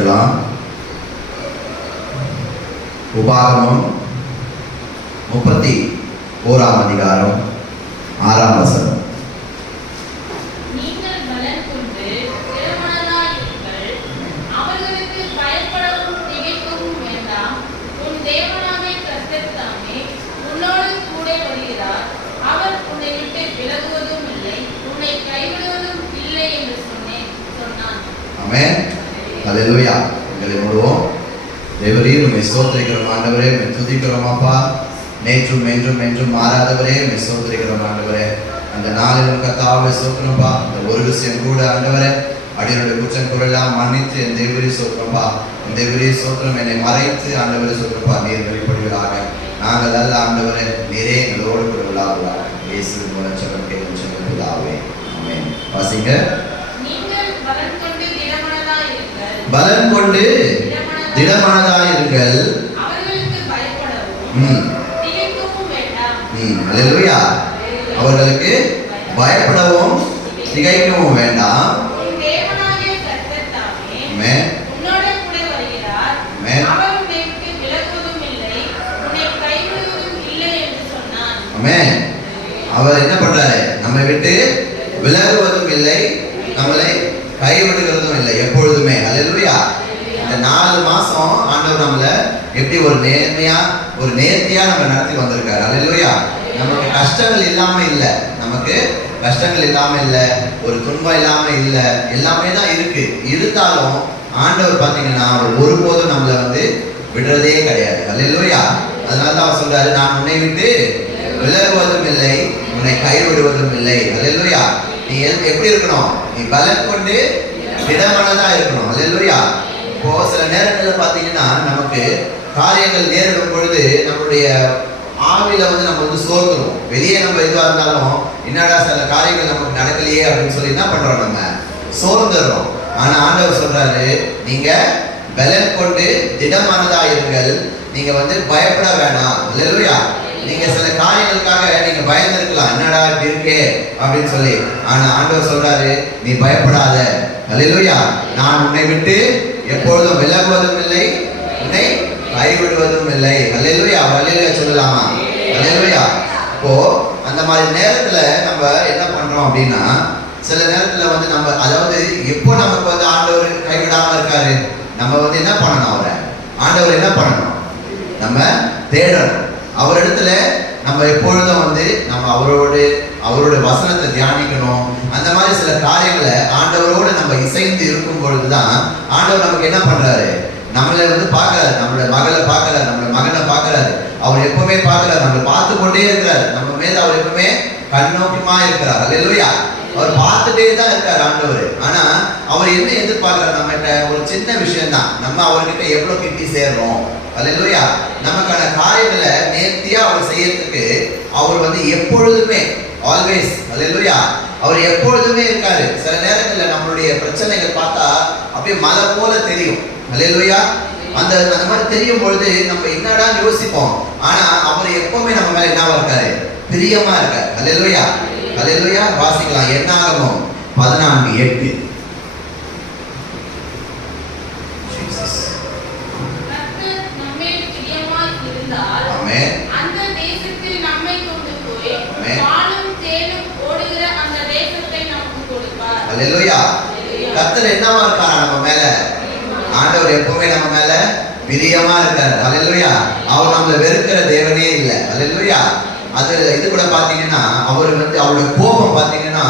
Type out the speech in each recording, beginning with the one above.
வாசிக்கலாம். உபாகமம் 31 அதிகாரம் 6 வசனம். நீங்கள் பலன் கொண்டு திடமனதாயிருங்கள், அவர்களுக்கு பயப்படவும் திகைக்கவும் வேண்டாம். உன் தேவனாகிய கர்த்தர் தாமே உன்னோடு கூட வருகிறார். அவர் உன்னை விட்டு விலகுவதும் இல்லை, உன்னை கைவிடுவதும் இல்லை என்று சொன்னான். ஆமென். ஹல்லேலூயா. எங்களை மூடுவோம். தேவரே, உம்மை ஸ்தோத்திரிக்கிறோம் ஆண்டவரே, உம்மை துதிக்கிறோம் அப்பா. நேற்றும் என்றும் என்றும் மாறாதவரே, உம்மை ஸ்தோத்திரிக்கிறோம் ஆண்டவரே. அந்த நாளிலும் கர்த்தாவே ஸ்தோத்திரம்ப்பா. இந்த ஒரு விஷயம் கூட ஆண்டவரே, அடியோட குற்றம் குறையெல்லாம் மன்னித்து என் தேவரே ஸ்தோத்திரம்ப்பா. என் தேவரே ஸ்தோத்திரம், என்னை மறைத்து ஆண்டவரே ஸ்தோத்திரம்ப்பா. நீர் வெளிப்படுவீராக. நாங்கள் அல்ல ஆண்டவரே, நீரே எங்களோடு கூட விழாவுறாங்க. இயேசுவின் மூலம் ஜெபம் கேட்கும் பிதாவே. ஆமென். வாசிங்க. நீங்கள் பலன் கொண்டு திடமனதாயிருங்கள், பலன் கொண்டு திடமனதாயிருங்கள், அவர்களுக்கு பயப்படவும் திகைக்கவும் வேண்டாம். அல்லேலூயா. அவர்களுக்கு பயப்படவும் திகைக்கவும் வேண்டாம். உன் தேவனாகிய கர்த்தர் தாமே ஆமென். உன்னோட கூட வருகிறார். ஆமென். அவர் உன்னை விட்டு விலகுவதும் இல்லை, உன்னை கைவிடுவதும் இல்லை என்று சொன்னான். ஆமென். அவர் என்ன பண்றாரு? நம்மை விட்டு விலகுவதும் இல்லை, நம்மளை கைவிடுகிறதும் இல்லை எப்பொழுதுமே. அல்லேலூயா. இந்த 4 மாசம் ஆண்டவர் நம்மள எப்படி ஒரு நேர்த்தியா நம்ம நடத்தி வந்திருக்காரு. அல்லேலூயா. நமக்கு கஷ்டங்கள் இல்லாம இல்ல, நமக்கு கஷ்டங்கள் இல்லாம இல்ல, ஒரு துன்பம் இல்லாம இல்ல, எல்லாமே தான் இருக்கு. இருந்தாலும் ஆண்டவர் பாத்தீங்கன்னா அவர் ஒருபோதும் நம்மள விடுறதே கிடையாது. அல்லேலூயா. அதனால தான் அவர் சொல்றாரு, நான் உன்னை விட்டு விலகுவதும் இல்லை, உன்னை கைவிடுவதும் இல்லை. அல்லேலூயா. நீ எப்படி இருக்கணும்? நீ பலன் கொண்டு திடமனதா இருக்கணும். அல்லேலூயா. இப்போ சில நேரங்களில் பாத்தீங்கன்னா நமக்கு காரியங்கள் நேரிடும் பொழுது நம்மளுடைய ஆவில நம்ம சோர்ந்துரும். வெளியே நம்ம எதுவா இருந்தாலும் என்னடா சில காரியங்கள் நமக்கு நடக்கலையே அப்படின்னு சொல்லி என்ன பண்றோம்? நம்ம சோர்ந்துடுறோம். ஆனா ஆண்டவர் சொல்றாரு, நீங்க பலன் கொண்டு திடமானதா இருங்கள், நீங்க பயப்பட வேணாம். அல்லேலூயா. நீங்க சில காரியங்களுக்காக நீங்க பயந்திருக்கலாம், என்னடா இப்படி இருக்கே அப்படின்னு சொல்லி. ஆனா ஆண்டவர் சொல்றாரு, நீ பயப்படாத. அல்லேலூயா. நான் உன்னை விட்டு எப்பொழுதும் விலகுவதும் இல்லை, உன்னை கைவிடுவதும் இல்லை. அல்லேலூயா. அல்லேலூயா சொல்லலாமா? அல்லேலூயா. இப்போ அந்த மாதிரி நேரத்துல நம்ம என்ன பண்றோம் அப்படின்னா, சில நேரத்துல நம்ம அதாவது எப்போ நமக்கு ஆண்டவர் கைவிடாம இருக்காரு, நம்ம என்ன பண்ணணும்? ஆண்டவர் என்ன பண்ணணும்? நம்ம தேடணும். அவர் இடத்துல நம்ம எப்பொழுதும் நம்ம அவரோட வசனத்தை தியானிக்கணும். அந்த மாதிரி சில காரியங்களை ஆண்டவரோடு நம்ம இசைந்து இருக்கும் பொழுதுதான் ஆண்டவர் நமக்கு என்ன பண்றாரு? நம்மளை பார்க்கறாரு, நம்மளோட மகளை பார்க்கறாரு, நம்மளோட மகனை பார்க்கறாரு. அவர் எப்பவுமே பார்க்கறாரு, நம்மளை பார்த்து கொண்டே இருக்கிறார். நம்ம மேல அவர் எப்பவுமே கண்ணோக்கமா இருக்கிறார். அல்லேலூயா. அவர் பார்த்துட்டே தான் இருக்காரு ஆண்டவர். ஆனா அவர் என்ன எதிர்பார்க்கிறார்? நம்மகிட்ட ஒரு சின்ன விஷயம் தான், நம்ம அவர்கிட்ட எவ்வளவு கிட்டி சேர்றோம். அல்லேலூயா. நமக்கான காரியங்களை நேர்த்தியா அவர் செய்யறதுக்கு அவர் எப்பொழுதுமே ஆல்வேஸ், அல்லேலூயா, அவர் எப்பொழுதுமே இருக்காரு. சில நேரங்களில் நம்மளுடைய பிரச்சனைகள் பார்த்தா அப்படியே மலை போல தெரியும். அல்லேலூயா. அந்த மாதிரி தெரியும் பொழுது நம்ம என்னடா யோசிப்போம். ஆனா அவர் எப்பவுமே நம்ம மேல என்னவா இருக்காரு? பிரியமா இருக்காரு. அல்லேலூயா. அல்லேலூயா. வாசிக்கலாம். என்னாகமம் 14:8. கர்த்தர் நம்மேல் பிரியமாய் இருந்தால், ஆமென். அந்த தேசத்தில் நம்மை கொண்டு போய் ஆமென். பாலும் தேனும் ஓடுகிற அந்த தேசத்தை நமக்கு கொடுப்பார். அல்லேலூயா. கர்த்தர் என்னவா இருக்காரா நம்ம மேல? ஆண்டவர் எப்பவுமே நம்ம மேல பிரியமா இருக்காரு. அல்லேலூயா. அவர் நம்மள வெறுக்கிற தேவனே இல்லை. அல்லேலூயா. அது இது கூட பாத்தீங்கன்னா அவர் அவரோட கோபம் பாத்தீங்கன்னா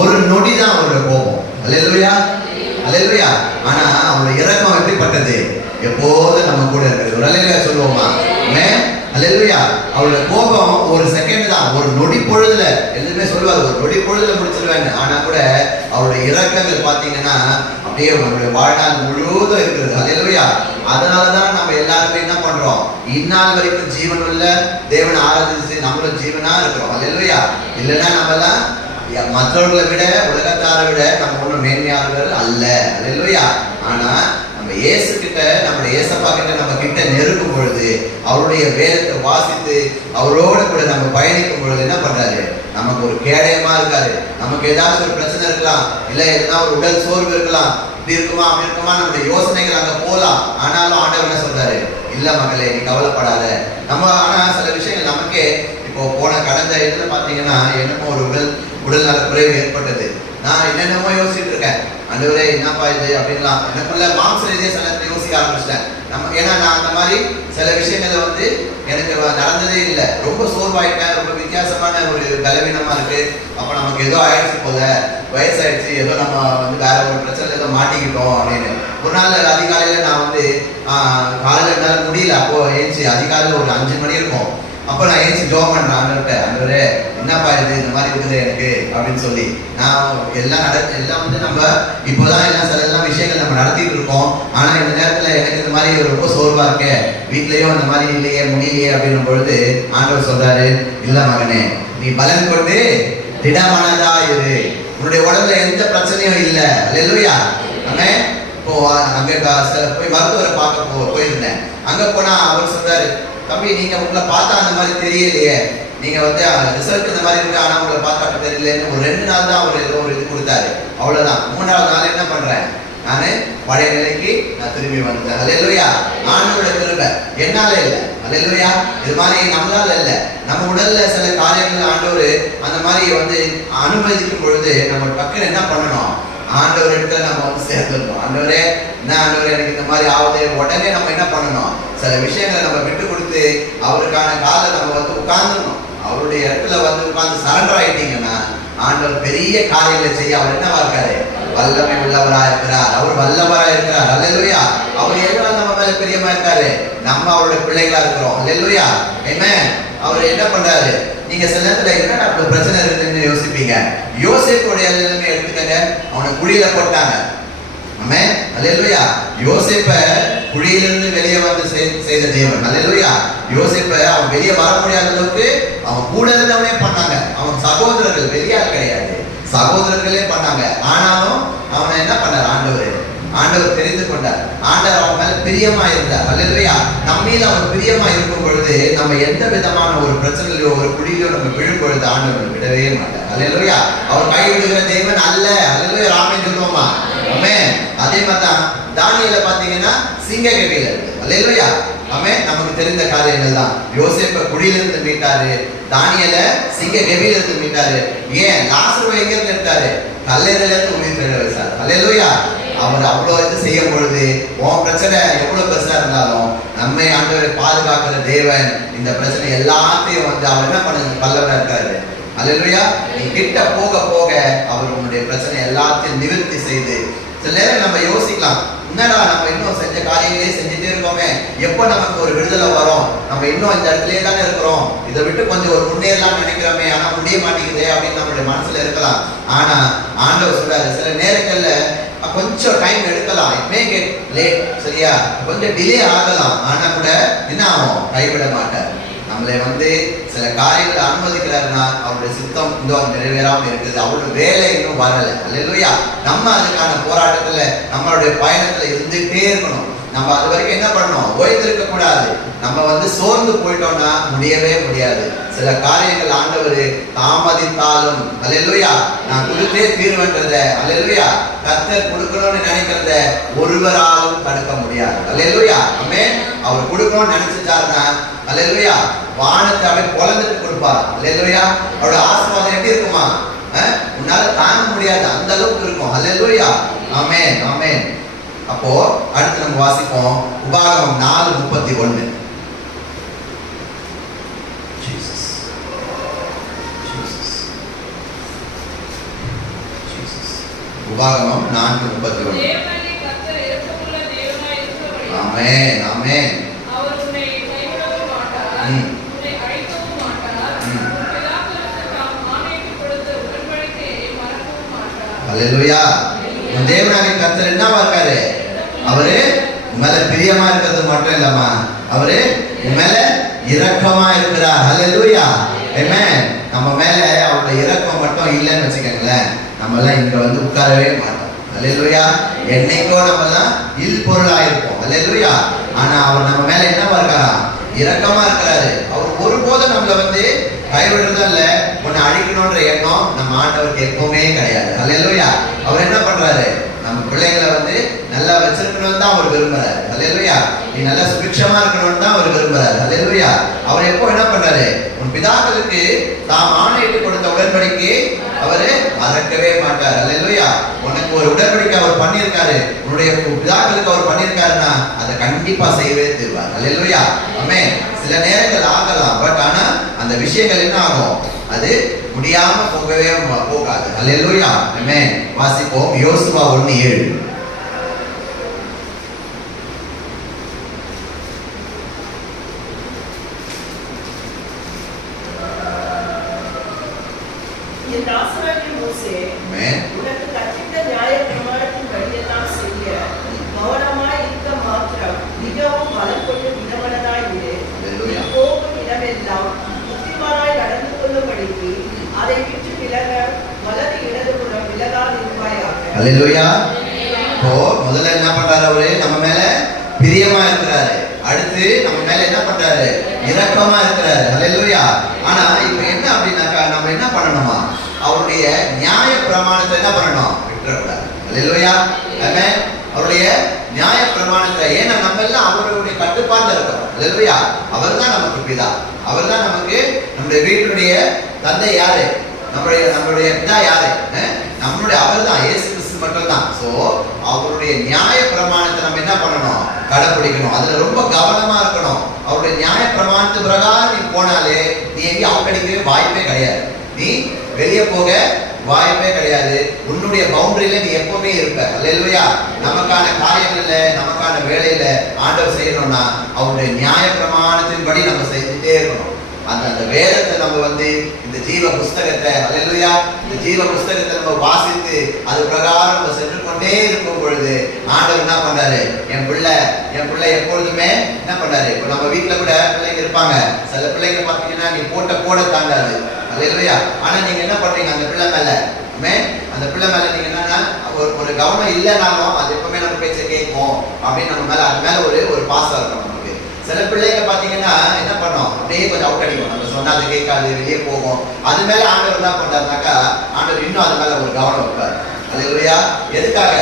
ஒரு நொடி தான் அவரோட கோபம். அல்லேலூயா. அல்லேலூயா. ஆனா அவரோட இரக்கம் எப்படிப்பட்டது? எப்போதும் நம்ம கூட இருக்கிறது. ஒரு அல்லேலூயா சொல்லுவோமா? அல்லேலூயா. அவரோட கோபம் ஒரு செகண்ட் தான், ஒரு நொடி பொழுதுல. எதுவுமே சொல்லுவாரு, ஒரு நொடி பொழுதுல முடிச்சிருவேன். ஆனா கூட அவருடைய இரக்கங்கள் பாத்தீங்கன்னா அப்படியே நம்மளுடைய வாழ்நாள் முழுவதும் இருக்கிறது. அல்லேலூயா. அதனாலதான் நம்ம எல்லாருமே என்ன பண்றோம்? இந்நாள் வரைக்கும் ஜீவன் உள்ள தேவனை ஆராதிச்சு நம்மளும் ஜீவனா இருக்கிறோம். அல்லேலூயா. இல்லைன்னா நம்மலாம் மற்றவர்களை விட, உலகத்தாரை விட நம்ம ஒன்றும் மேன்மையாளர்கள் அல்ல. அல்லேலூயா. ஆனா நம்ம இயேசு கிட்ட, நம்ம இயேசப்பா கிட்ட நம்ம கிட்ட நெருங்கும் பொழுது, அவருடைய வேதத்தை வாசித்து அவரோட கூட நம்ம பயணிக்கும் பொழுது என்ன பண்றாரு? நமக்கு ஒரு கேடயமா இருக்காரு. நமக்கு ஏதாவது ஒரு பிரச்சனை இருக்கலாம், இல்ல எதனா ஒரு உடல் சோர்வு இருக்கலாம், இப்படி இருக்குமா அப்படி இருக்குமா நம்முடைய யோசனைகள் அங்க போலாம். ஆனாலும் ஆண்டவர் என்ன சொல்றாரு, இல்ல மகளே நீ கவலைப்படாத. நம்ம ஆனா சில விஷயங்கள் நமக்கே இப்போ கடந்த இதுல பாத்தீங்கன்னா என்னமோ ஒரு உடல் நல குறைவு ஏற்பட்டது. நான் என்னென்னமோ யோசிச்சுட்டு இருக்கேன், ஆண்டவரே என்னப்பா இது அப்படின்லாம் எனக்குள்ள மாம்ச ரீதியா சில யோசிக்க ஆரம்பிச்சிட்டேன். ஏன்னா நான் அந்த மாதிரி சில விஷயங்களை வந்து எனக்கு நடந்ததே இல்லை. ரொம்ப சோர்வாயிட்டேன், ரொம்ப வித்தியாசமான ஒரு பலவீனமா இருக்கு. அப்ப நமக்கு ஏதோ ஆயிடுச்சு போல, வயசாயிடுச்சு, ஏதோ நம்ம வந்து வேற ஒரு பிரச்சனை ஏதோ மாட்டிக்கிட்டோம் அப்படின்னு. ஒரு நாள் அதிகாலையில நான் வந்து காலையில என்னால முடியல. அப்போ ஏஞ்சி அதிகாலையில ஒரு 5 மணி இருக்கும். அப்போ நான் ஏஞ்சி ஜோம் பண்றேன், ஆண்டவரே என்னப்பா இது இந்த மாதிரி இருக்குது எனக்கு அப்படின்னு சொல்லி. நான் எல்லாம் வந்து நம்ம இப்போதான் எல்லாம் சில விஷயங்கள் நம்ம நடத்திட்டு இருக்கோம். ஆனா இந்த நேரத்துல எனக்கு இந்த மாதிரி ரொம்ப சோர்வா இருக்கேன், வீட்லயும் இந்த மாதிரி இல்லையே முடியலையே அப்படின்னும் பொழுது ஆண்டவர் சொல்றாரு, இல்ல மகனே நீ பலன் கொண்டு திடமானதா இரு, உன்னுடைய உடம்புல எந்த பிரச்சனையும் இல்லை. அல்லேலூயா. ஆமென். இப்போ அங்க போய் மருத்துவரை பார்க்க போயிருந்தேன். அங்க போனா அவர் சொல்றாரு, தம்பி நீங்க உங்களை பார்த்தா அந்த மாதிரி தெரியலையே, நீங்க வந்து ரிசல்ட் இந்த மாதிரி இருக்கு, ஆனா உங்களை பார்த்தா தெரியலன்னு ஒரு 2 நாள் தான் அவர் ஏதோ ஒரு இது கொடுத்தாரு. அவ்வளவுதான். 3ஆவது நாள் என்ன பண்றேன், நானு பழைய நிலைக்கு நான் திரும்பி வந்துட்டேன். அல்லேலூயா. ஆண்டவரோட கிருபை என்னால இல்லை. அல்லேலூயா. இது மாதிரி நம்மளால இல்லை. நம்ம உடல்ல சில காரியங்கள் ஆண்டவர் அந்த மாதிரி வந்து அனுமதிக்கும் பொழுது நம்ம டக்குன்னு என்ன பண்ணணும், ஆண்டவர் இடத்துல நம்ம வந்து சேர்ந்துடணும். ஆண்டவரே என்ன ஆண்டவரே எனக்கு இந்த மாதிரி ஆகுது, உடனே நம்ம என்ன பண்ணணும், சில விஷயங்களை நம்ம விட்டு கொடுத்து அவருக்கான காலை நம்ம வந்து உட்கார்ந்துடணும். அவருடைய இடத்துல வந்து உட்கார்ந்து சரண்டர் ஆயிட்டீங்கன்னா ஆண்டவர் பெரிய காரியங்களை செய்ய அவர் என்னவா இருக்காரு, வல்லமை உள்ளவரா இருக்கிறார். அவர் வல்லவரா இருக்கிறார். அல்லேலூயா. அவர் எவ்வளவு நம்ம மேல பிரியமா இருக்காரு, நம்ம அவருடைய பிள்ளைகளா இருக்கிறோம். அல்லேலூயா. ஆமென். அவர் என்ன பண்றாரு, நீங்க சில நேரத்துல என்ன அப்படி பிரச்சனை இருக்குன்னு யோசிப்பீங்க. யோசேப்புடைய நிலைமை எடுத்துக்கங்க, அவனை குழியில போட்டாங்க. ஆமென். அல்லேலூயா. யோசேப்பை குழியிலிருந்து வெளியே வந்து செய்த தேவன். அல்லேலூயா. யோசேப்பை அவன் வெளியே வர முடியாத அளவுக்கு அவன் கூட இருந்தவனே பண்ணாங்க. அவன் சகோதரர்கள், வெளியால் கிடையாது, சகோதரர்களே பண்ணாங்க. ஆனாலும் அவனை என்ன பண்ணார், ஆண்டவர் தெரிந்து கொண்டார். ஆண்டவர் அவன் மேல பிரியமா இருந்தார். அல்லேலூயா. நம்மீது அவர் பிரியமா இருக்கும் பொழுது நம்ம எந்த விதமான ஒரு பிரச்சனையிலோ ஒரு குழியிலோ நம்ம விழும் பொழுது ஆண்டவர் விடவே மாட்டார். அல்லேலூயா. அவர் கைவிடுகிற தேவன் அல்ல. அல்லேலூயா. ராமன் சொல்லுவோமா. ஆமென். அதே மாதிரி தான் தானியேல பாத்தீங்கன்னா சிங்க கெபில இருக்கு. அல்லேலூயா. ஆமென். நமக்கு தெரிந்த காரியங்கள் தான். யோசேப்பை குழியிலிருந்து மீட்டாரு, தானியேல சிங்க கெபில இருந்து மீட்டாரு. ஏன் லாசருவை எங்க இருந்து எடுத்தாரு, கல்லறையில இருந்து உயிர் பெற வச்சார். அல்லேலூயா. அவர் அவ்வளவு இது செய்யும் பொழுது உன் பிரச்சனை எவ்வளவு பெருசா இருந்தாலும் நம்மை ஆண்டவரை பாதுகாக்கிற தேவன் இந்த பிரச்சனை எல்லாத்தையும் வந்து அவர் என்ன பண்ண பல்லவரா இருக்காரு. அல்லேலூயா. நீ கிட்ட போக போக அவர் உன்னுடைய பிரச்சனை எல்லாத்தையும் நிவர்த்தி செய்து. சில நேரம் நம்ம யோசிக்கலாம், என்னடா நம்ம இன்னும் செஞ்ச காரியங்களே செஞ்சுட்டே இருக்கோமே, எப்போ நமக்கு ஒரு விடுதலை வரும், நம்ம இன்னும் இந்த இடத்துலயே தானே இருக்கிறோம், இதை விட்டு கொஞ்சம் ஒரு முன்னேறலாம் நினைக்கிறோமே, ஆனா முடிய மாட்டேங்குதே அப்படின்னு நம்மளுடைய மனசுல இருக்கலாம். ஆனா ஆண்டவர் சொல்றாரு, சில நேரங்கள்ல கொஞ்சம் டைம் எடுக்கலாம், இட் மே கெட் லேட், சரியா, கொஞ்சம் டிலே ஆகலாம், ஆனா கூட என்ன ஆகும், கைவிட மாட்டார். நம்மளை வந்து சில காரியங்களை அனுமதிக்கிறாருன்னா அவருடைய சித்தம் இன்னும் நிறைவேறாம இருக்குது, அவருடைய வேலை இன்னும் வரல. அல்லேலூயா. நம்ம அதுக்கான போராட்டத்துல நம்மளுடைய பயணத்துல இருந்துட்டே இருக்கணும். நம்ம அது வரைக்கும் என்ன பண்ணணும், ஓய்ந்திருக்க கூடாது. நம்ம வந்து சோர்ந்து போயிட்டோம்னா முடியவே முடியாது. சில காரியங்கள் ஆண்டவர் தாமதித்தாலும் அல்லேலூயா நான் கொடுத்தே தீர்வுன்றத அல்லேலூயா கர்த்தர் கொடுக்கணும்னு நினைக்கிறத ஒருவராலும் தடுக்க முடியாது. அல்லேலூயா. ஆமென். அவர் கொடுக்கணும்னு நினைச்சிட்டாருன்னா அல்லேலூயா வானத்தை அவர் பொளந்துட்டு கொடுப்பார். அல்லேலூயா. அவரோட ஆசீர்வாதம் எப்படி இருக்குமா, உன்னால தாங்க முடியாது, அந்த அளவுக்கு இருக்கும். அல்லேலூயா. ஆமென். ஆமென். அப்போ அடுத்து நம்ம வாசிப்போம் உபாகமம் 4:31. உபாகமம் 4:31. ஆமென். ஆமென். அவர் உன்னை கைவிடவும் மாட்டார், உன்னை அழிக்கவும் மாட்டார், பிதாக்களுக்கு தாம் ஆணையிட்டு கொடுத்த உடன்படிக்கையை மறக்கவும் மாட்டார். அல்லேலூயா. தேவனாகிய கர்த்தர் என்னவா இருக்காரு, அவரு மேல பிரியமா இருக்கிறது மட்டும் இல்லம்மா, அவரு மேல இரக்கமா இருக்கிறார். அல்லேலூயா. ஆமென். நம்ம மேல அவருடைய இரக்கம் மட்டும் இல்லைன்னு வச்சுக்கோங்களேன், நம்ம எல்லாம் இங்க வந்து உட்காரவே மாட்டோம். அல்லேலூயா. என்னைக்கோ நம்ம எல்லாம் இல் பொருளா இருப்போம். அல்லேலூயா. ஆனா அவர் நம்ம மேல என்னவா இருக்காரா, இரக்கமா இருக்கிறாரு. அவர் ஒருபோதும் நம்மள வந்து கைவிடுறதும் இல்ல, உன்னை அழிக்கணும்ன்ற எண்ணம் நம்ம ஆண்டவருக்கு எப்பவுமே கிடையாது. அல்லேலூயா. அவர் என்ன பண்றாரு, நம்ம நம்ம பிள்ளைங்களை வந்து நல்லா வச்சிருக்கணும்னு தான் அவர் விரும்புறாரு. அல்லேலூயா. நீ நல்லா சுபிட்சமா இருக்கணும்னு தான் அவர் விரும்புறாரு. அல்லேலூயா. அவர் எப்போ என்ன பண்றாரு? உன் பிதாக்களுக்கு தாம் ஆணையிட்டு கொடுத்த உடன்படிக்கையை அவரு மறக்கவே மாட்டார். அல்லேலூயா. உனக்கு ஒரு உடன்படிக்கை அவர் பண்ணியிருக்காரு, உன்னுடைய பிதாக்களுக்கு அவர் பண்ணியிருக்காருன்னா அதை கண்டிப்பா செய்யவே தருவார். அல்லேலூயா. ஆமென். சில நேரங்கள் ஆகலாம், பட் ஆனா அந்த விஷயங்கள் என்ன ஆகும்? அது முடியாம போகவே போகாது. அல்லேலூயா. ஆமென். வாசிப்போம் யோசுவா 1:7. என் தாசனாகிய மோசே, ஆமென். உனக்கு கற்பித்த நியாயப்பிரமாணத்தின் படியெல்லாம் செய்ய கவனமாய் இருக்க மாத்திரம் மிகவும் பலம் கொண்டு வினவனாய் இரு. அல்லேலூயா. போகும் இடமெல்லாம் புத்திமானாய் நடந்து கொள்ளும்படிக்கு அதை விட்டு விலக வலது இடதுபுறம் விலகாதிருப்பாயாக. அல்லேலூயா. இப்போ முதல்ல என்ன பண்றாரு? அவரு நம்ம மேல பிரியமா இருக்கிறாரு. அடுத்து நம்ம மேல என்ன பண்றாரு? இரக்கமா இருக்கிறாரு. அல்லேலூயா. ஆனா இப்ப என்ன அப்படின்னாக்கா நம்ம என்ன பண்ணணுமா? அவருடைய நியாய பிரமாணத்தை என்ன பண்ணணும்? விட்டுறக்கூடாது. அல்லேலூயா. ஆமென். அவருடைய நியாய பிரமாணத்தை, ஏன்னா நம்ம எல்லாம் அவருடைய கட்டுப்பாட்டுல இருக்கிறோம். அல்லேலூயா. அவர் தான் நமக்கு பிதா. அவர் தான் நமக்கு நம்முடைய வீட்டுடைய தந்தை. யாரு? நம்மளுடைய பிதா யாரு? நம்மளுடைய அவர் தான், இயேசு கிறிஸ்து மட்டும் தான். சோ அவருடைய நியாய பிரமாணத்தை நம்ம என்ன பண்ணணும்? கடைபிடிக்கணும். அதுல ரொம்ப கவனமா இருக்கணும். அவருடைய நியாய பிரமாணத்து பிரகாரம் நீ போனாலே நீ எங்கேயும் அவகடிக்கவே வாய்ப்பே கிடையாது. நீ வெளியே போக வாய்ப்பே கிடையாது. உன்னுடைய பவுண்டரியில நீ எப்பவுமே இருப்ப. அல்லேலூயா. நமக்கான காரியங்கள்ல, நமக்கான வேலையில ஆண்டவர் செய்யணும்னா அவருடைய நியாய பிரமாணத்தின்படி நம்ம செஞ்சுட்டே இருக்கணும். அந்த வேதத்தை நம்ம வந்து இந்த ஜீவ புஸ்தகத்தை, அல்லேலூயா, இந்த ஜீவ புஸ்தகத்தை நம்ம வாசித்து அது பிரகாரம் நம்ம சென்று கொண்டே இருக்கும் பொழுது ஆண்டவர் என்ன பண்றாரு? என் பிள்ளை எப்பொழுதுமே என்ன பண்றாரு? இப்போ நம்ம வீட்டுல கூட பிள்ளைங்க இருப்பாங்க. சில பிள்ளைங்க பாத்தீங்கன்னா நீ போட தாண்டாது. அல்லேலூயா. ஆனா நீங்க என்ன பண்றீங்க? அந்த பிள்ளை மேல அந்த பிள்ளை மேல நீங்க என்னன்னா ஒரு கவனம் இல்லைனாலும் அது எப்பவுமே நம்ம பேச்ச கேட்கும் அப்படின்னு நம்ம மேல அது மேல ஒரு பாசம் இருக்கும் நமக்கு. சில பிள்ளைங்க பாத்தீங்கன்னா என்ன பண்ணோம்? அப்படியே கொஞ்சம் அவுட் அடிக்கும். நம்ம சொன்னா அது கேட்காது, வெளியே போகும். அது மேல ஆண்டவர் என்ன பண்றாருனாக்கா ஆண்டவர் இன்னும் அது மேல ஒரு கவனம் வைப்பாரு. அல்லேலூயா. எதுக்காக?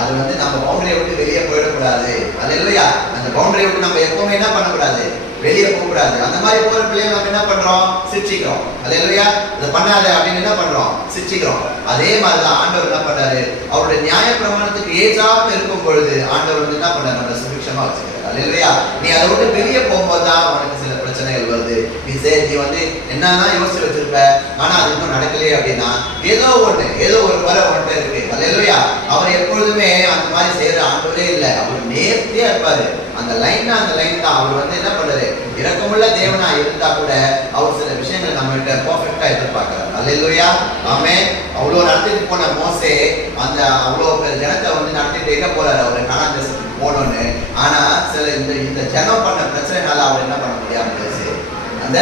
அது வந்து நம்ம பவுண்டரியை விட்டு வெளியே போயிடக்கூடாது. அல்லேலூயா. அந்த பவுண்டரியை விட்டு நம்ம எப்பவுமே என்ன பண்ணக்கூடாது? வெளியே போகக்கூடாது. அந்த மாதிரி போற பிள்ளைங்க நம்ம என்ன பண்றோம்? சிரிச்சிக்கிறோம். அல்லேலூயா. இதை பண்ணாத அப்படின்னு என்ன பண்றோம்? சிரிச்சிக்கிறோம். அதே மாதிரிதான் ஆண்டவர் என்ன பண்றாரு? அவருடைய நியாய பிரமாணத்துக்கு ஏற்றாக இருக்கும் பொழுது ஆண்டவர் வந்து என்ன பண்றாரு? நம்ம சுபிக்ஷமா வச்சுக்கிறார். அல்லேலூயா. நீ அதை விட்டு வெளியே போகும்போது தான் உனக்கு சில பிரச்சனைகள் வருது. நீ வந்து என்னதான் யோசிச்சு வச்சிருப்ப, ஆனா அது இன்னும் நடக்கலையே அப்படின்னா ஏதோ ஒரு வர உன்கிட்ட இருக்கு. அல்லேலூயா. அவர் எப்பொழுதுமே அந்த மாதிரி செய்யற ஆண்டவரே இல்லை. அவர் நேர்த்தியா இருப்பாரு. அந்த லைன் தான். அவர் வந்து என்ன பண்றாரு? இரக்கமுள்ள தேவனா இருந்தா கூட அவர் சில விஷயங்கள் நம்மகிட்ட பெர்ஃபெக்ட்டா எதிர்பார்க்கிறார். அல்லேலூயா. ஆமென். அவ்வளவு நடத்திட்டு போன மோசே அந்த அவ்வளவு ஜனத்தை வந்து நடத்திட்டு எங்க போறாரு? அவரு கானான் தேசத்துக்கு போகணும்னு. ஆனா சில இந்த ஜனம் பண்ண பிரச்சனைனால அவர் என்ன பண்ண முடியாம போயிடுச்சு. அந்த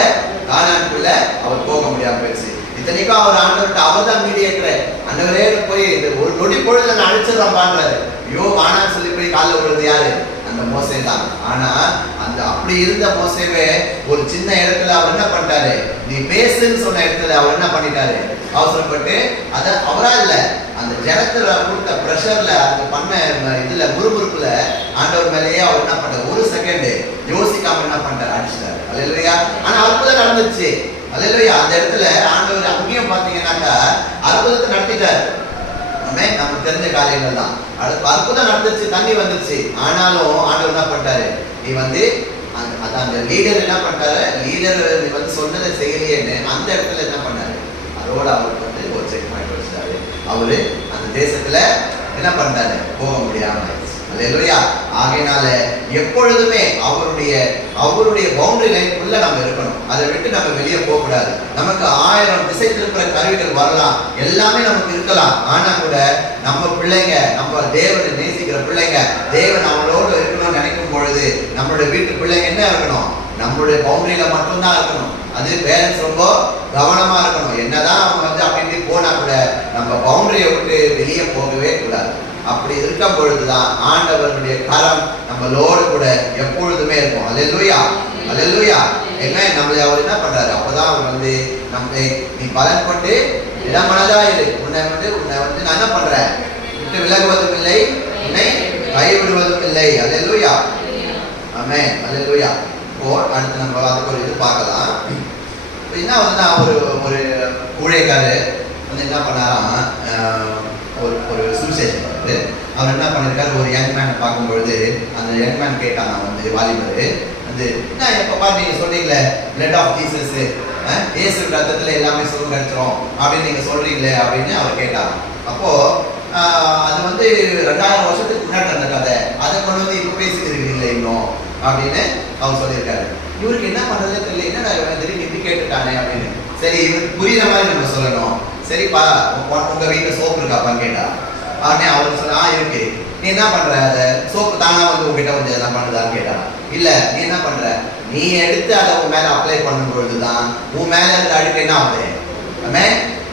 கானானுக்குள்ள அவர் போக முடியாம போயிடுச்சு. இத்தனைக்கும் அவர் ஆண்டவர்கிட்ட அவர் தான் மீடியேட்டர். ஆண்டவரே போய் ஒரு நொடி பொழுதுல நான் அழிச்சிடலாம் பாடுறாரு. ஐயோ கானான்னு சொல்லி போய் காலில் விடுறது யாரு? அந்த மோசே தான். ஆனா அந்த அப்படி இருந்த மோசேவே ஒரு சின்ன இடத்துல அவர் என்ன பண்ணிட்டாரு? நீ பேசுன்னு சொன்ன இடத்துல அவர் என்ன பண்ணிட்டாரு? அவசரப்பட்டு அதை அவரா இல்ல, அந்த ஜனத்துல கொடுத்த பிரஷர்ல அந்த பண்ண இதுல முறுமுறுப்புல ஆண்டவர் மேலேயே அவர் என்ன பண்ணார்? ஒரு செகண்ட் யோசிக்காம என்ன பண்ணிட்டாரு? அடிச்சிட்டாரு. அல்லேலூயா. ஆனா அற்புதம் நடந்துச்சு. அல்லேலூயா. அந்த இடத்துல ஆண்டவர் அங்கேயும் பாத்தீங்கன்னாக்கா அற்புதத்தை நடத்திட்டாரு. நமக்கு தெரிஞ்ச காரியங்கள் தான். அற்புதம் நடந்துச்சு, தண்ணி வந்துருச்சு. ஆனாலும் ஆண்டவர் என்ன பண்ணிட்டாரு? நீ வந்து அந்த லீடர் என்ன பண்ணிட்டாரு? லீடர் வந்து சொன்னதை செய்யலையேன்னு அந்த இடத்துல என்ன பண்ணாரு? அதோட அவருக்கு வந்து ஒரு செக் பாயிண்ட் வச்சுட்டாரு. அவரு அந்த தேசத்துல என்ன பண்ணிட்டாரு? போக முடியாம ஆயிடுச்சு. அல்லேலூயா. ஆகையினால எப்பொழுதுமே அவருடைய பவுண்டரி லைனுக்குள்ள நம்ம இருக்கணும். அதை விட்டு நம்ம வெளியே போக கூடாது. நமக்கு 1000 திசை திருப்புற கருவிகள் வரலாம், எல்லாமே நமக்கு இருக்கலாம். ஆனா கூட நம்ம பிள்ளைங்க, நம்ம தேவனை நேசிக்கிற பிள்ளைங்க, தேவன் அவங்களோடு இருக்கணும்னு நினைக்கும் பொழுது நம்மளுடைய வீட்டு பிள்ளைங்க என்ன இருக்கணும்? நம்மளுடைய பவுண்டரியில மட்டும்தான் இருக்கணும். அது பேரண்ட்ஸ் ரொம்ப கவனமா இருக்கணும். என்னதான் அவங்க வந்து அப்படி போனா கூட நம்ம பவுண்டரியை விட்டு வெளியே போகவே கூடாது. அப்படி இருக்கும் பொழுதுதான் ஆண்டவருடைய கரம் நம்மளோடு கூட எப்பொழுதுமே இருக்கும். அல்லேலூயா. அல்லேலூயா. நம்மளை அவர் என்ன பண்றாரு? அப்பதான் அவர் வந்து நம்மை நீ பலன் கொண்டு இடமனதா இரு. உன்னை வந்து நான் என்ன பண்றேன்? விட்டு விலகுவதும் இல்லை, உன்னை கைவிடுவதும் இல்லை. அல்லேலூயா, ஆமென், அல்லேலூயா. இப்போ அடுத்து நம்ம அதுக்கு ஒரு இது பார்க்கலாம். என்ன வந்து ஒரு ஊழியக்காரர் வந்து என்ன பண்ணாராம், ஒரு சுவிசேஷம் வந்து அவர் என்ன பண்ணியிருக்காரு, ஒரு யங் மேனை பார்க்கும்பொழுது அந்த யங் மேன் கேட்டாங்க வந்து வாலிபர் வந்து, என்ன எப்போ பாரு நீங்கள் சொன்னீங்களே பிளட் ஆஃப் ஜீசஸ், இயேசு ரத்தத்தில் எல்லாமே சுகம் கிடைச்சிரும் அப்படின்னு நீங்கள் சொல்கிறீங்களே அப்படின்னு அவர் கேட்டார். அப்போது அது வந்து 2000 வருஷத்துக்கு முன்னாடி நடந்த கதை, அதை கொண்டு வந்து இப்போ பேசிட்டு இருக்கிறீங்களே இன்னும் அப்படின்னு அவர் சொல்லியிருக்காரு. இவருக்கு என்ன பண்ணுறதுன்னு தெரியல, என்ன திடீர்னு இப்படி கேட்டுட்டானே அப்படின்னு. சரி, இவருக்கு புரியுற மாதிரி நம்ம சொல்லணும். சரிப்பா, உங்கள் வீட்டில் சோப்பு இருக்காப்பான்னு கேட்டா உடனே அவருக்கு சொன்னா இருக்கு. நீ என்ன பண்ற, அதை சோப்பு தானா வந்து உங்ககிட்ட வந்து என்ன பண்ணுதான்னு கேட்டா. இல்ல, நீ என்ன பண்ற, நீ எடுத்து அதை உன் மேல அப்ளை பண்ணும் பொழுதுதான் உன் மேல இருக்கிற அழுக்கு என்ன ஆகுது.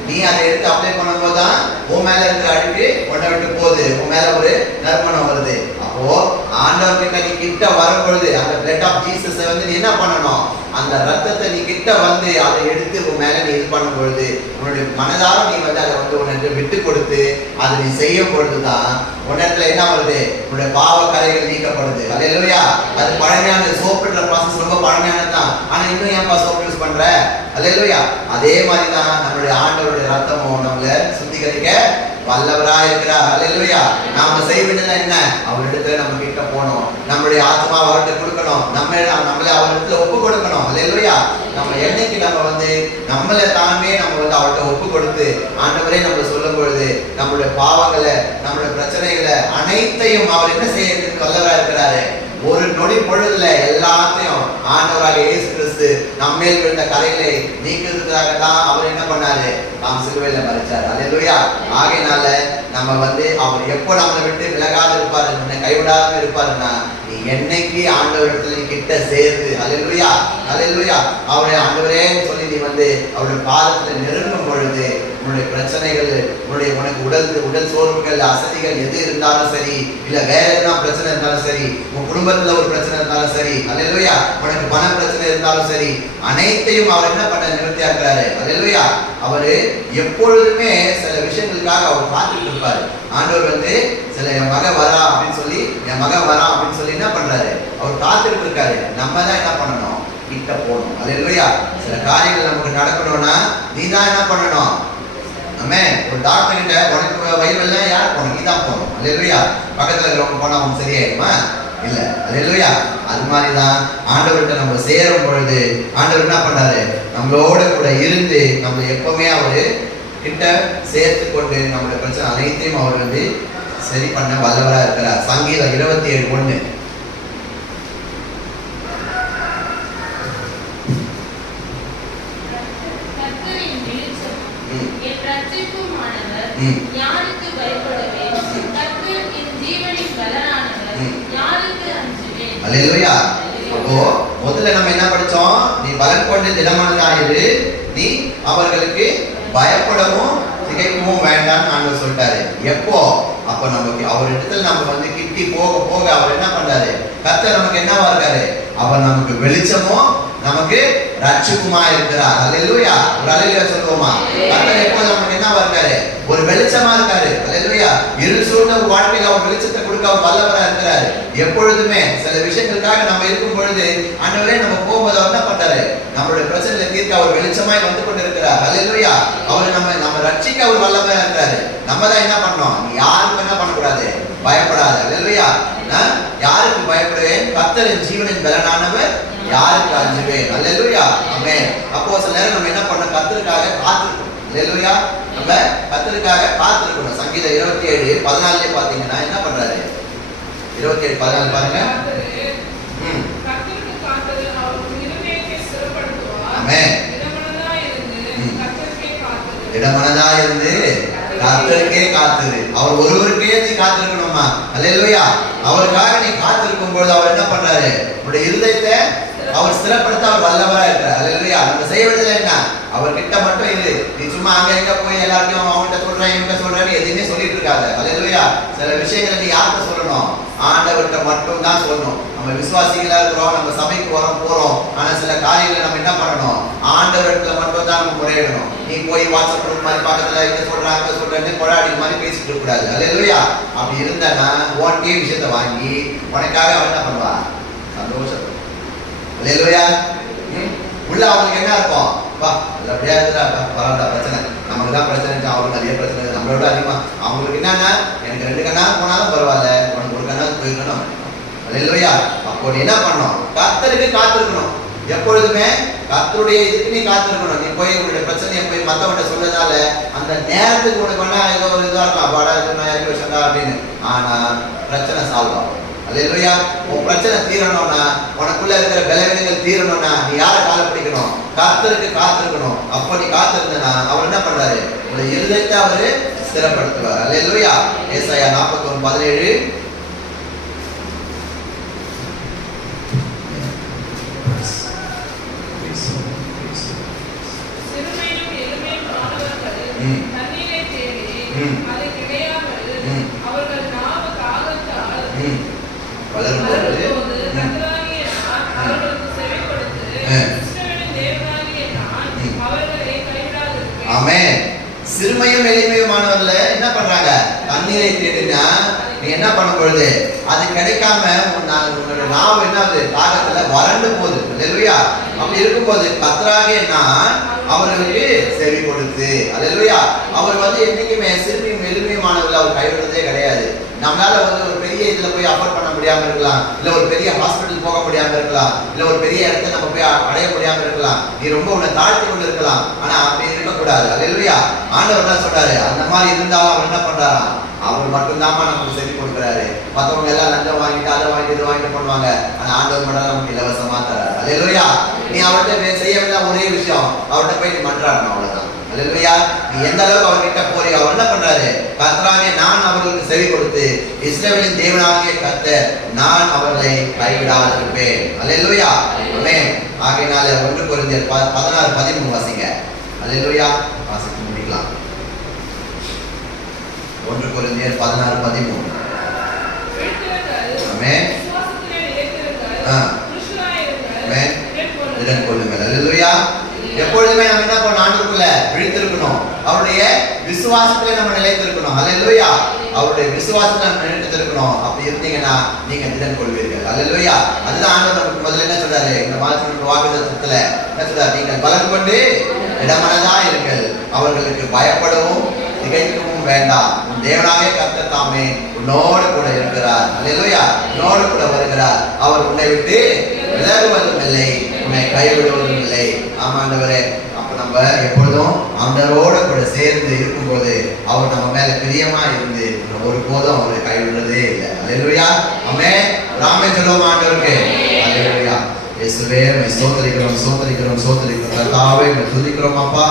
நீ அதை எடுத்து அப்ளை பண்ணும்போது தான் உன் மேல இருக்கிற அழுக்கு உன்னை விட்டு போகுது, உன் மேல ஒரு நறுமணம் வருது. அப்போ ஆண்டவர் கிட்ட நீ கிட்ட வரும்பொழுது அந்த பிளட் ஆஃப் ஜீசஸ் வந்து நீ என்ன பண்ணணும், அந்த ரத்தத்தை நீ கிட்ட வந்து அதை எடுத்து உன் மேல நீ இது பண்ணும் பொழுது உன்னுடைய மனதார நீ வந்து அதை வந்து உனக்கு விட்டு கொடுத்து அதை நீ செய்யும் பொழுதுதான் உன்னிடத்துல என்ன வருது, உன்னுடைய பாவ கரைகள் நீக்கப்படுது. அல்லேலூயா. அது பழமையான சோப்புன்ற ப்ராசஸ் ரொம்ப பழமையானது தான். ஆனா இன்னும் ஏன்பா சோப்பு யூஸ் பண்ற? அல்லேலூயா. அதே மாதிரி தான் நம்மளுடைய ஆண்டவருடைய ரத்தமும் நம்மள சுத்திகரிக்க வல்லவரா இருக்கிறார். அல்லேலூயா. நாம செய்ய வேண்டியது என்ன, அவரிடத்துல நம்ம கிட்ட போகணும், நம்மளுடைய ஆத்மா அவர்கிட்ட கொடுக்கணும், நம்மளை அவரிடத்துல ஒப்பு கொடுக்கணும். அல்லேலூயா. நம்ம என்னைக்கு நம்ம வந்து நம்மளை தானே நம்ம வந்து அவர்கிட்ட ஒப்பு கொடுத்து ஆண்டவரே நம்ம சொல்லும் பொழுது நம்மளுடைய பாவங்களை நம்மளுடைய பிரச்சனைகளை அனைத்தையும் அவர் என்ன செய்ய வல்லவரா இருக்கிறாரு. ஒரு நொடி பொழுதுல எல்லாத்தையும் ஆண்டவராக இயேசு கிறிஸ்து நம்மேல் விழுந்த கரைகளை நீக்கிறதுக்காக தான் அவர் என்ன பண்ணாரு, நாம் சிலுவையில மரிச்சார். அல்லேலூயா. ஆகையினால நம்ம வந்து அவர் எப்போ நம்மளை விட்டு விலகாத இருப்பாரு, நம்மை கைவிடாத இருப்பாருன்னா நீ என்னைக்கு ஆண்டவரிடத்துல கிட்ட சேர்ந்து அல்லேலூயா அல்லேலூயா அவருடைய ஆண்டவரே சொல்லி நீ வந்து அவருடைய பாதத்துல நெருங்கும் பொழுது உன்னுடைய பிரச்சனைகள், உனக்கு உடல் சோர்வுகள், அசதிகள் எது இருந்தாலும் சரி, இல்ல வேற எதுனா பிரச்சனை இருந்தாலும் சரி, உன் குடும்பத்துல ஒரு பிரச்சனை இருந்தாலும் சரி, அல்லேலூயா, உனக்கு பண பிரச்சனை இருந்தாலும் சரி, அனைத்தையும் அவர் என்ன பண்ண நிவர்த்தியா இருக்கிறாரு. அல்லேலூயா. அவரு எப்பொழுதுமே சில விஷயங்களுக்காக அவர் காத்துட்டு இருப்பாரு. ஆண்டவர் வந்து சில என் மகன் வரா அப்படின்னு சொல்லி என்ன பண்றாரு, அவர் காத்துட்டு இருக்காரு. நம்ம தான் என்ன பண்ணணும், கிட்ட போகணும். அல்லேலூயா. சில காரியங்கள் நமக்கு நடக்கணும்னா நீ தான் என்ன பண்ணணும். ஒரு டாக்டர் கிட்ட உனக்கு வயிறுலாம் யார் போகணும், நீ தான் போகணும். அல்லேலூயா. பக்கத்துல இருக்கிறவங்க போனா அவங்க சரியாயிடுமா? இல்ல. அல்லேலூயா. அது மாதிரிதான் ஆண்டவர்கிட்ட நம்ம சேரும் பொழுது ஆண்டவர் என்ன பண்ணாரு, நம்மளோட கூட இருந்து நம்ம எப்பவுமே அவரு கிட்ட சேர்த்து கொண்டு நம்மளுடைய பிரச்சனை அனைத்தையும் அவர் வந்து சரி பண்ண வல்லவரா இருக்கிறார். சங்கீதம் 27:1. யாருக்கு பயப்படுவேன், கர்த்தர் என் ஜீவனின் பலனானவர், யாருக்கு அஞ்சுவேன். அல்லேலூயா. அப்போ முதல்ல நம்ம என்ன படிச்சோம், நீ பலன் கொண்டு திடமானதாயிரு, நீ அவர்களுக்கு பயப்படவும் திகைக்கவும் வேண்டாம்னு ஆண்டவர் சொல்லிட்டாரு. எப்போ, அப்போ நமக்கு அவர் இடத்துல நம்ம வந்து கிட்டி போக போக அவர் என்ன பண்றாரு, கர்த்தர் நமக்கு என்னவா இருக்காரு, அவர் நமக்கு வெளிச்சமும் நமக்கு ரட்சிப்புமா இருக்கிறார். அல்லேலூயா. ஒரு அல்லேலூயா சொல்லுவோமா? கர்த்தர் எப்போ நமக்கு என்னவா இருக்காரு, ஒரு வெளிச்சமா இருக்காரு. அல்லேலூயா. இருள் சூழ்ந்த ஒரு வாழ்க்கையில அவர் வெளிச்சத்தை கொடுக்க அவர் வல்லவரா இருக்கிறாரு. எப்பொழுதுமே சில விஷயங்களுக்காக நம்ம இருக்கும் பொழுது ஆண்டவரே நம்ம போகும்போது அவர் என்ன பண்றாரு, நம்மளுடைய பிரச்சனைகளை தீர்க்க அவர் வெளிச்சமாய் வந்து கொண்டு இருக்கிறார். அல்லேலூயா. அவர் நம்ம ரட்சிக்க அவர் வல்லவரா இருக்கிறாரு. நம்ம தான் என்ன பண்ணோம், யாருக்கும் என்ன பண்ணக்கூடாது, பயப்படாது. அல்லேலூயா. யாருக்கு பயப்படுவேன், கர்த்தரின் ஜீவனின் பலனானவர், யாருக்கு அஞ்சுவேன். அல்லேலூயா. ஆமென். அப்போ சில நேரம் நம்ம என்ன பண்ணோம், கர்த்தருக்காக காத்திருக்கோம். அல்லேலூயா. நம்ம கர்த்தருக்காக காத்திருக்கணும். சங்கீதம் 27:14 பாத்தீங்கன்னா என்ன பண்றாரு, 27:14 பாருங்க. ஆமென். இடமனதா இருந்து கர்த்தருக்கே காத்துரு. அவர் ஒருவருக்கே நீ காத்திருக்கணுமா? அல்லேலூயா. அவருக்காக நீ காத்திருக்கும் பொழுது அவர் என்ன பண்றாரு, உன்னுடைய இருதயத்தை அவர் ஸ்திரப்படுத்த அவர் வல்லவரா இருக்கிறார். அல்லேலூயா. நம்ம செய்ய வேண்டியது என்ன, அவர் கிட்ட மட்டும் இரு. நீ சும்மா அங்க எங்க போய் எல்லாருக்கும் அவன்கிட்ட சொல்றேன் இவங்க சொல்றேன்னு எதுவுமே சொல்லிட்டு இருக்காத. அல்லேலூயா. சில விஷயங்களை நீ யார்கிட்ட சொல்லணும்? ஆண்டவர்கிட்ட மட்டும் தான் சொல்லணும். நம்ம விசுவாசிகளா இருக்கிறோம், நம்ம சபைக்கு போறோம். ஆனா சில காரியங்களை நம்ம என்ன பண்ணணும்? ஆண்டவர்கிட்ட மட்டும் தான் நம்ம முறையிடணும். நீ போய் வாட்ஸ்அப் குரூப் மாதிரி பக்கத்துல இங்க சொல்றேன்னு கொடாடி மாதிரி பேசிட்டு இருக்க கூடாது. அல்லேலூயா. அப்படி இருந்தானா உன்கே விஷயத்தை வாங்கி உனக்காக அவன் என்ன பண்ணுவா? சந்தோஷம். அல்லேலூயா. உள்ள அவங்களுக்கு என்ன இருக்கும்? வா அப்படியா இருக்குதா, பரவாயில்ல, பிரச்சனை நமக்கு தான் பிரச்சனை, அவங்களுக்கு நிறைய பிரச்சனை, நம்மளோட அதிகமா. அவங்களுக்கு என்னன்னா, எனக்கு 2 கண்ணா போனாலும் பரவாயில்ல, உனக்கு 1 கண்ணா போயிருக்கணும். அல்லேலூயா. அப்போ நீ என்ன பண்ணணும்? கர்த்தருக்கு காத்திருக்கணும். எப்பொழுதுமே கர்த்தருடைய இதுக்கு நீ காத்திருக்கணும். நீ போய் உங்களுடைய பிரச்சனையை போய் மற்றவன்கிட்ட சொல்றதால அந்த நேரத்துக்கு உனக்கு வேணா ஏதோ ஒரு இதா இருக்கும், அப்பாடா இது நான் இறக்கி வச்சா அப்படின்னு. ஆனா பிரச்சனை சால்வ் ஆகும். அல்லேலூயா. உன் பிரச்சனை தீரணும்னா, உனக்குள்ள இருக்கிற பலவீனங்கள் தீரணும்னா நீ யாரை காலை பிடிக்கணும்? கர்த்தருக்கு காத்திருக்கணும். அப்ப நீ காத்திருந்தனா அவர் என்ன பண்றாரு? உங்களை இருதயத்தை அவரு ஸ்திரப்படுத்துவார். அல்லேலூயா. ஏசாயா 41:17. சிறுமையும் எளிமையுமானவர்கள் தண்ணீரை தேடி அதை கிடையாமல் அவர்கள் நாவ தாகத்தால் வளரும்போது கர்த்தராகிய நான் அவர்களுக்கு செவி கொடுத்து இஸ்ரவேலின் தேவனாகிய நான் அவர்களை கைவிடாதிருப்பேன். ஆமென். சிறுமையும் எளிமையுமானவர்கள என்ன பண்றாங்க? தண்ணீரை தேடினா நீ என்ன பண்ண பொழுது அது கிடைக்காம உன்னோட நாவு என்னது? தாகத்துல வறண்டு போகுது. அல்லேலூயா. அப்படி இருக்கும்போது கர்த்தராகிய நான் அவர்களுக்கு செவி கொடுத்து. அல்லேலூயா. அவர் என்னைக்குமே சிறுமையும் எளிமையுமானவர்கள் அவர் கைவிடுறதே கிடையாது. நம்மளால ஒரு பெரிய இதுல போய் அஃபோர்ட் பண்ண முடியாம இருக்கலாம், இல்ல ஒரு பெரிய ஹாஸ்பிட்டல் போக முடியாம இருக்கலாம், இல்ல ஒரு பெரிய இடத்தை நம்ம போய் அடைய முடியாம இருக்கலாம், நீ ரொம்ப உன்னை தாழ்த்தி கொண்டு இருக்கலாம். ஆனா அப்படி இருக்கக்கூடாது. அல்லேலூயா. ஆண்டவர் என்ன சொல்றாரு? அந்த மாதிரி இருந்தாலும் அவர் என்ன பண்றாராம்? அவர் மட்டும்தான் நமக்கு செவி கொடுக்குறாரு. மற்றவங்க எல்லாம் லஞ்சம் வாங்கிட்டு அதை வாங்கிட்டு இது வாங்கிட்டு பண்ணுவாங்க. ஆனா ஆண்டவர் மட்டும் நமக்கு இலவசமா தராரு. அல்லேலூயா. நீ அவர்கிட்ட செய்ய வேண்டிய ஒரே விஷயம், அவர்கிட்ட போய் நீ மன்றாடணும், அவ்வளவுதான். அல்லேலூயா. நீ எந்த அளவுக்கு அவர்கிட்ட போறியோ அவர் என்ன பண்றாரு? கர்த்தராகிய நான் அவர்களுக்கு செவி கொடுத்து இஸ்ரவேலின் தேவனாகிய கர்த்தர் நான் அவர்களை கைவிடாதிருப்பேன். அல்லேலூயா. ஆமென். ஆகையினால 1 கொரிந்தியர் 16:13 வாசிங்க. அல்லேலூயா. வாசித்து முடிக்கலாம். 1 கொரிந்தியர் 16:13. ஆமென். திடன் கொள்ளுங்கள். அல்லேலூயா. எப்பொழுதுமே நம்ம என்ன பண்ணணும்? ஆண்டவருக்குள்ள விழித்திருக்கணும். அவருடைய விசுவாசத்துல நம்ம நிலைத்திருக்கணும். அல்லேலூயா. அவருடைய விசுவாசத்தை நம்ம நிலைத்திருக்கணும். அப்படி இருந்தீங்கன்னா நீங்க திடன் கொள்வீர்கள். அல்லேலூயா. அதுதான் ஆண்டவர் நமக்கு முதல்ல என்ன சொல்றாரு? இந்த மாதத்தினுடைய வாக்குத்தத்தத்துல என்ன சொல்றாரு? நீங்கள் பலன் கொண்டு இடமனதா இருங்கள், அவர்களுக்கு பயப்படவும் திகைக்கவும் வேண்டாம், உன் தேவனாகிய கர்த்தர் தாமே உன்னோடு கூட இருக்கிறார். அல்லேலூயா. உன்னோடு கூட வருகிறார். அவர் உன்னை விட்டு விலகுவதும் இல்லை, உன்னை கைவிடுவதும் இல்லை. ஆமாண்டவரே. அப்ப நம்ம எப்பொழுதும் ஆண்டவரோட கூட சேர்ந்து இருக்கும்போது அவர் நம்ம மேல பிரியமா இருந்து ஒரு போதும் அவரை கைவிடுறதே இல்லை. அல்லேலூயா. ஆமென். ஆமென் சொல்லுவோம் ஆண்டவருக்கு. அல்லேலூயா. இயேசுவே ஸ்தோத்திரிக்கிறோம், ஸ்தோத்திரிக்கிறோம், ஸ்தோத்திரிக்கிறோம். கர்த்தாவே துதிக்கிறோம் அப்பா.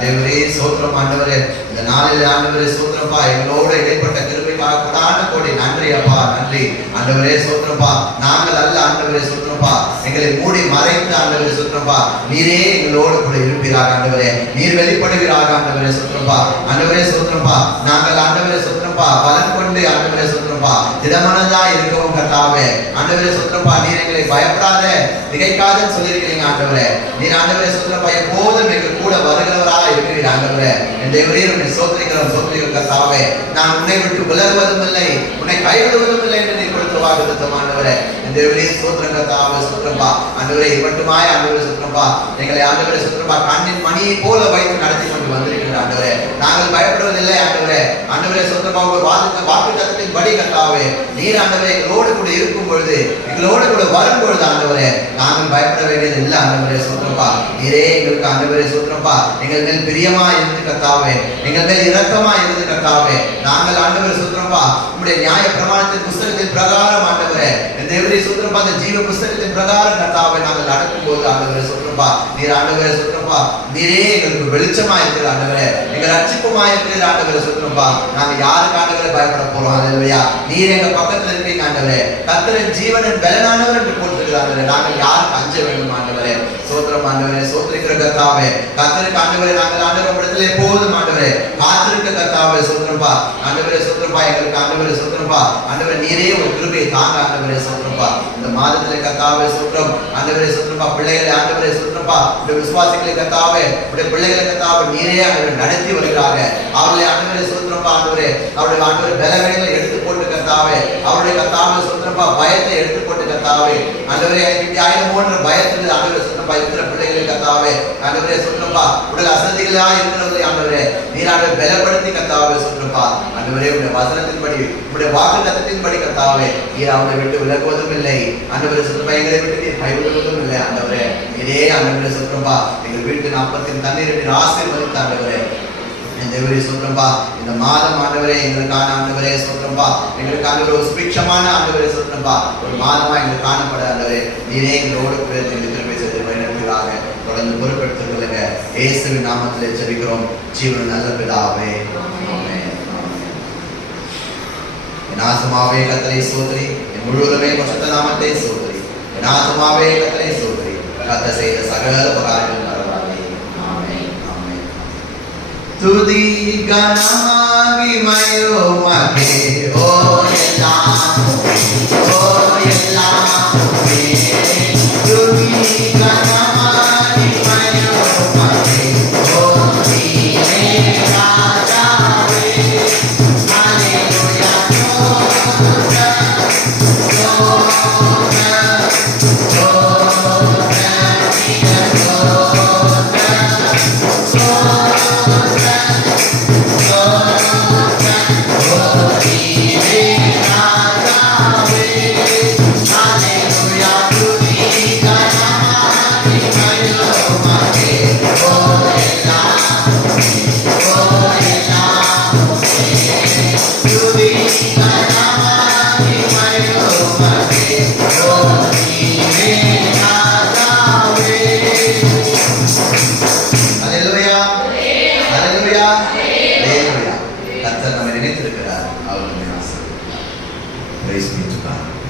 தேவரே ஸ்தோத்திரம் ஆண்டவரே. இந்த நாளில் ஆண்டவரே ஸ்தோத்திரப்பா. எங்களோட இடைப்பட்ட கிருபைக்காக கோடான கோடி நன்றி அப்பா. நன்றி ஆண்டவரே. ஸ்தோத்திரப்பா. நாங்கள் அல்ல ஆண்டவரே. ஸ்தோத்திரப்பா. எங்களை மூடி மறைத்து ஆண்டவரே. ஸ்தோத்திரப்பா. நீரே எங்களோடு கூட இருப்பீராக ஆண்டவரே. நீர் வெளிப்படுவீராக ஆண்டவரே. ஸ்தோத்திரப்பா. ஆண்டவரே ஸ்தோத்திரப்பா. நாங்கள் ஆண்டவரே ஸ்தோத்திரப்பா பலன் கொண்டு ஆண்டவரே ஸ்தோத்திரப்பா திடமனதா இருக்கவும் கர்த்தாவே. ஆண்டவரே ஸ்தோத்திரப்பா. நீர் எங்களை பயப்படாத திகைக்காதன்னு சொல்லியிருக்கிறீங்க ஆண்டவரே. நீர் ஆண்டவரே ஸ்தோத்திரப்பா எப்போதும் எங்கள் கூட வருகிறவராக இருக்கிறீர் ஆண்டவரே. என் தேவரே உன்னை ஸ்தோத்திரிக்கிறோம், ஸ்தோத்திரிக்கிறோம் கர்த்தாவே. நான் உன்னை விட்டு விலகுவதும் இல்லை, உன்னை கைவிடுவதும் இல்லை என்று நீர் கொடுத்த வாக்குத்தத்தம் ஆண்டவரே. என் தேவரே ஸ்தோத்திரம் கர்த்தாவே. ஸ்தோத்திரப்பா. ஆண்டவரே இவட்டுமாய் ஆண்டவரே ஸ்தோத்திரப்பா. எங்களை ஆண்டவரே ஸ்தோத்திரப்பா கண்ணின் மணியை போல வைத்து நடத்தி கொண்டு வந்திருக்கிற ஆண்டவரே. நாங்கள் பயப்படுவதில்லை ஆண்டவரே. ஆண்டவரே ஸ்தோத்திரப்பா. ஒரு வாக்குத்தத்தத்தின் படி கர்த்தாவே நீர் ஆண்டவரே எங்களோடு கூட இருக்கும் பொழுது, எங்களோடு கூட வரும் பொழுது ஆண்டவரே நாங்கள் பயப்பட வேண்டியது இல்லை ஆண்டவரே. ஸ்தோத்திரப்பா. நீரே எங்களுக்கு ஆண்டவரே ஸ்தோத்திரப்பா எங்கள் மேல் பிரியமா இருந்து கர்த்தாவே, எங்கள் மேல் இரக்கமா இருந்து கர்த்தாவே. நாங்கள் ஆண்டவரே ஸ்தோத்திரப்பா உம்முடைய நியாய பிரமாணத்தின் புஸ்தகத்தின் பிரகாரம் ஆண்டவரே என் தேவரே ஸ்தோத்திரப்பா அந்த ஜீவ புஸ்தகத்தின் பிரகாரம் கர்த்தாவே நாங்கள் நடக்கும் போது ஆண்டவரே ஸ்தோத்திரப்பா நீர் ஆண்டவரே ஸ்தோத்திரப்பா நீரே எங்களுக்கு வெளிச்சமா இருக்கிற ஆண்டவரே, எங்கள் ரட்சிப்புமா இருக்கிற ஆண்டவரே ஸ்தோத்திரப்பா. நாங்க யாருக்கு ஆண்டவரே பயப்பட போறோம்? அல்லேலூயா. நீர் எங்க பக்கத்துல இருக்கீங்க ஆண்டவரே. கர்த்தரின் ஜீவனின் பலனானவர் என்று போட்டிருக்கிறார். நாங்கள் யாருக்கு அஞ்ச வேண்டும் ஆண்டவரே? சோத்திரம் ஆண்டவரே, சோத்திரிக்கிற கர்த்தாவே, கர்த்தருக்கு ஆண்டவரே நாங்கள் ஆண்டவர் இடத்துல எப்போதும் ஆண்டவரே காத்திருக்க கர்த்தாவே சோத்திரப்பா. ஆண்டவரே சோத்திரப்பா, எங்களுக்கு ஆண்டவரே சோத்திரப்பா, ஆண்டவரே நீரே ஒரு கிருபையை தாங்க ஆண்டவரே சோத்திரப்பா. இந்த மாதத்திலே கர்த்தாவே சோத்திரம் ஆண்டவரே சோத்திரப்பா, பிள்ளைகளை ஆண்டவரே சோத்திரப்பா, உடைய விசுவாசிகளை கர்த்தாவே, உடைய பிள்ளைகளை கர்த்தாவே நீரே ஆண்டவரே நடத்தி வருகிறாங்க. அவர்களை ஆண்டவரே சோத்திரப்பா, ஆண்டவரே அவருடைய ஆண்டவரே பலவீனங்களை எடுத்து போட்டு கர்த்தாவே, அவருடைய கர்த்தாவே சோத்திரப்பா பயத்தை எடுத்து போட்டு கர்த்தாவே, ஆண்டவரே ஆயுதம் போன்ற பயத்தில் ஆண்டவரே சோத்திரப்பா இருக்கிற பிள்ளைகளை கர்த்தாவே, ஆண்டவரே சோத்திரப்பா உடல் அசதிகளா இருக்கிறவர்களை ஆண்டவரே நீர் ஆண்டவரே பலப்படுத்தி கர்த்தாவே சோத்திரப்பா. ஆண்டவரே உடைய வசனத்தின்படி உடைய வாக்குத்தத்தத்தின்படி கர்த்தாவே நீர் அவரை விட்டு விலகுவதும் இல்லை. ஆண்டவரே சோத்திரப்பா எங்களை விட்டு நீர் கைவிடுவதும் இல்லை. ஆண்டவரே இதே ஆண்டவரே சோத்திரப்பா எங்கள் வீட்டு நாற்பத்தின் தண்ணீரை நீர் ஆசீர்வதித்த ஆண்டவரே தேவரே சோத்திரப்பா. இந்த மாதம் ஆண்டவரே எங்களுக்கான ஆண்டவரே சோத்திரப்பா, எங்களுக்கான ஒரு சுபிட்சமான ஆண்டவரே சோத்திரப்பா ஒரு மாதமா எங்களுக்கு காணப்பட ஆண்டவரே நீரே எங்களோடு கூட திருப்பி செய்து வழிநடத்துகிறாங்க. தொடர்ந்து பொறுப்பெடுத்துக் கொள்ளுங்க. இயேசுவின் நாமத்திலே ஜெபிக்கிறோம் ஜீவன நல்ல பிதாவே, ஆமென். என் ஆத்துமாவே கர்த்தரை ஸ்தோத்திரி, என் முழுவதுமே பரிசுத்த நாமத்தை ஸ்தோத்திரி. என் ஆத்துமாவே கர்த்தரை ஸ்தோத்திரி, கர்த்தர் செய்த சகல உபகாரங்கள் மறவாதே. ஆமென், ஆமென். துதி கனமாகி மயோ மகே ஓ எல்லாம் ஓ